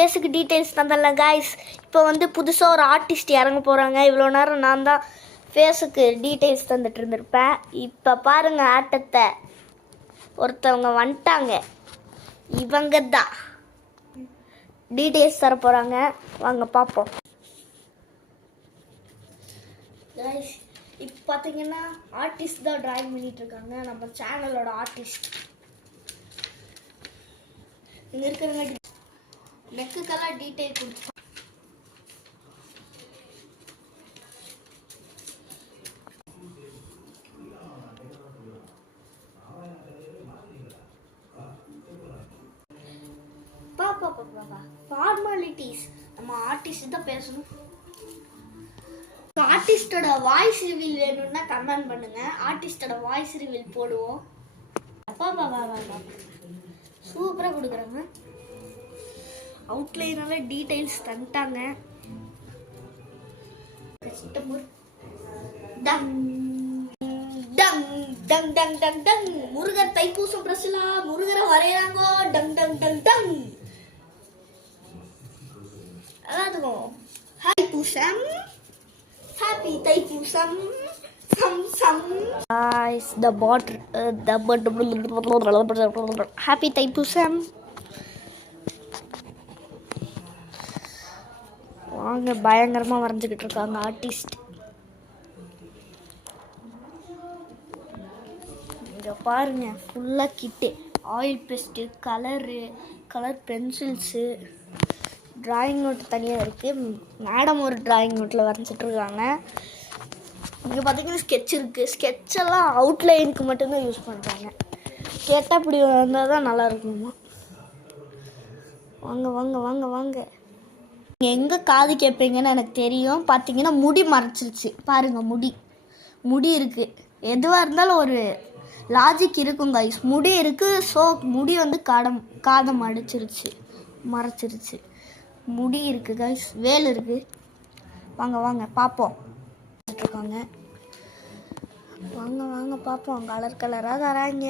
ஃபேஸுக்கு details தந்தல guys. இப்போ வந்து புதுசாக ஒரு ஆர்டிஸ்ட் இறங்க போகிறாங்க. இவ்வளோ நேரம் நான் தான் ஃபேஸுக்கு டீட்டெயில்ஸ் தந்துட்டு இருந்திருப்பேன். இப்போ பாருங்கள் ஆட்டத்தை. ஒருத்தவங்க வந்துட்டாங்க. இவங்க தான் டீட்டெயில்ஸ் தர போகிறாங்க. வாங்க பார்ப்போம். கைஸ் இப்போ பார்த்தீங்கன்னா ஆர்டிஸ்ட் தான் ட்ராயிங் பண்ணிட்டு இருக்காங்க. நம்ம சேனலோட ஆர்டிஸ்ட் இங்கே இருக்கிறவங்க நெக்குக்கெல்லாம் டீட்டெயில் கொடுத்து ஃபார்மாலிட்டிஸ். நம்ம ஆர்டிஸ்ட் தான் பேசணும். ஆர்டிஸ்டோட வாய்ஸ் ரிவீல் வேணும்னா கமெண்ட் பண்ணுங்க. ஆர்டிஸ்டோட வாய்ஸ் ரிவீல் போடுவோம். சூப்பராக கொடுக்குறாங்க. அவுட்லைனால டீடைல்ஸ் தந்துட்டாங்க. முருகர் தைப்பூசம் பிரசலா முருகரை வரையறாங்கோ. டங் டங் டங் டங். அதாதுக்கும் தைப்பூசம். Happy தைப்பூசம். சம் சம். Guys, the happy Thaipusam. வாங்க பயங்கரமா வரைஞ்சுக்கிட்டு இருக்காங்க ஆர்டிஸ்ட். இங்க பாருங்க ஃபுல்லா kit, oil pastel, colour pencils, drawing note தனியாக இருக்குது. மேடம் ஒரு டிராயிங் நோட்டில் வரைஞ்சிட்ருக்காங்க. இங்கே பார்த்தீங்கன்னா ஸ்கெட்ச் இருக்குது. ஸ்கெட்செல்லாம் அவுட்லைனுக்கு மட்டும்தான் யூஸ் பண்ணுறாங்க. கேட்டால் இப்படி வந்தால் தான் நல்லா இருக்குமா. வாங்க வாங்க வாங்க வாங்க. நீங்கள் எங்கே காது கேட்பீங்கன்னு எனக்கு தெரியும். பார்த்தீங்கன்னா முடி மறைச்சிருச்சு பாருங்கள். முடி இருக்குது. எதுவாக இருந்தாலும் ஒரு லாஜிக் இருக்கும் கைஸ். முடி இருக்குது. ஸோ முடி வந்து காதம் மறைச்சிருச்சு. முடி இருக்குது கைஸ். வேல் இருக்குது. வாங்க வாங்க பார்ப்போம். இருக்காங்க. வாங்க வாங்க பார்ப்போம். கலராக தராங்க.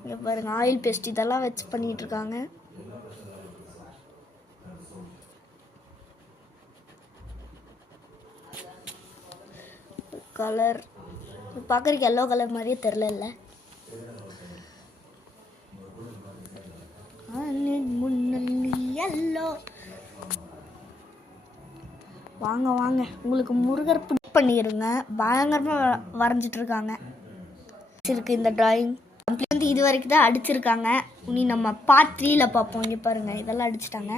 இங்கே பாருங்க ஆயில் பேஸ்ட் இதெல்லாம் வச்சு பண்ணிட்டு இருக்காங்க. கலர் பார்க்குறதுக்கு எல்லோ கலர் மாதிரியே தெரில. எல்லோ. வாங்க வாங்க உங்களுக்கு முருகர் பிடிக் பண்ணிடுங்க. பயங்கரமாக வரைஞ்சிட்டு இருக்காங்க. இருக்கு இந்த டிராயிங் வந்து இது வரைக்கும் தான் அடிச்சிருக்காங்க. இனி நம்ம பார்ட் 3ல பார்ப்போம். இங்கே பாருங்கள் இதெல்லாம் அடிச்சிட்டாங்க.